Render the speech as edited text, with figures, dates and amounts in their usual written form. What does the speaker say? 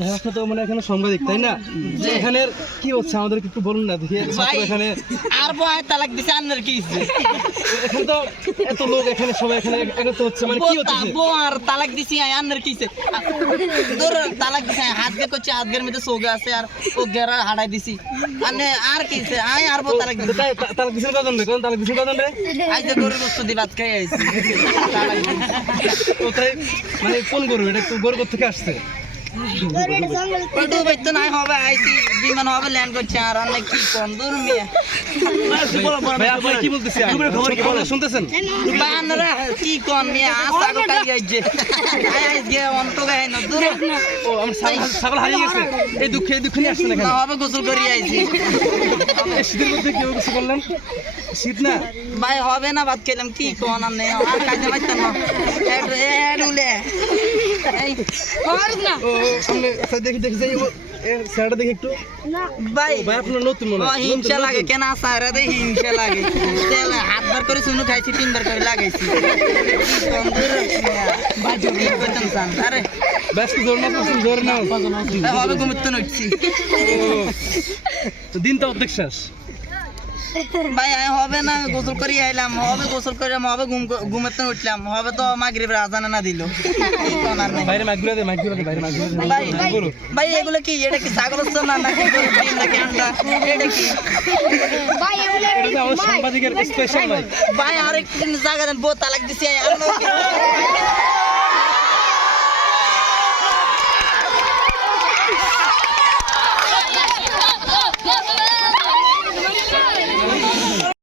ভাই আপনি তো মানে এখানে সাংবাদিক তাই না? এখানে কি হচ্ছে আমাদের একটু বলুন না দেখি। এখানে আর বয় তালাক দিছে আন্নার কি হইছে? এখানে তো এত লোক এখানে সবাই এখানে একত্র হচ্ছে মানে কি হচ্ছে? আর তালাক দিছি আন্নার কি হইছে? তোর তালাক দিছে হাতকে করছে হাতগের মধ্যে সোগা আছে আর ও গেরা হাড়াই দিছি। আনে আর কি হইছে? আর বো তালাক দিছি। তালাক দিছেন কজন রে? কোন তালাক দিছেন কজন রে? আজ যে গরুর গোশত দি ভাত খাই আইছি। কোথায় মানে কোন গরু? এটা তো গরু কোথা থেকে আসছে? ওটু বাইতো নাই হবে আইছি বিমান হবে ল্যান্ড করছে আর অনেক কি কোন দূর মিয়া ভাই আপনি কি বলতেছেন? খবর শুনতেছেন? বানরা কি কোন মিয়া আসা গো কাই আইছে আই গে অন্ত গায় না দূর ও আমার ছাগল হারিয়ে গেছে। এই দুঃখে নিয়ে আসছেন এখানে। না হবে গোসল করি আইছি এই শীতের মধ্যে কেউ কিছু করলেন? শীত না ভাই হবে না ভাত খেলাম কি কোন আর নেই আর কাজে পাইতাম না এডুলে এই আর না ও সামনে দেখি যাই স্যারটা দেখি একটু। ভাই ভাই আপনার নতুন মনে হয়। হিংসা লাগে কেন সারা দে হিংসা লাগে তেল হাতবার করে শুনু খাইছি তিনবার করে লাগাইছি আরে ব্যাস কি জোর না করছেন? জোর না হবে ঘুমতে নড়ছি তো দিন তো অর্ধেক শেষ। ভাই হবে না গোসল করে আইলাম হবে গোসল করে হবে ঘুমতে উঠলাম হবে তো মাগরিবের আজান না দিল বাইরে মাইকগুলো দে বাইরে মাইকগুলো দে। ভাই ভাই এগুলো কি এটা কি ছাগল না নাকি গরু ডিম নাকি আন্ডা এটা কি ভাই এগুলো এটা তো আমার সাংবাদিকের স্পেশাল ভাই। ভাই আরেকদিন জায়গা দেন বউ তালাক দিছি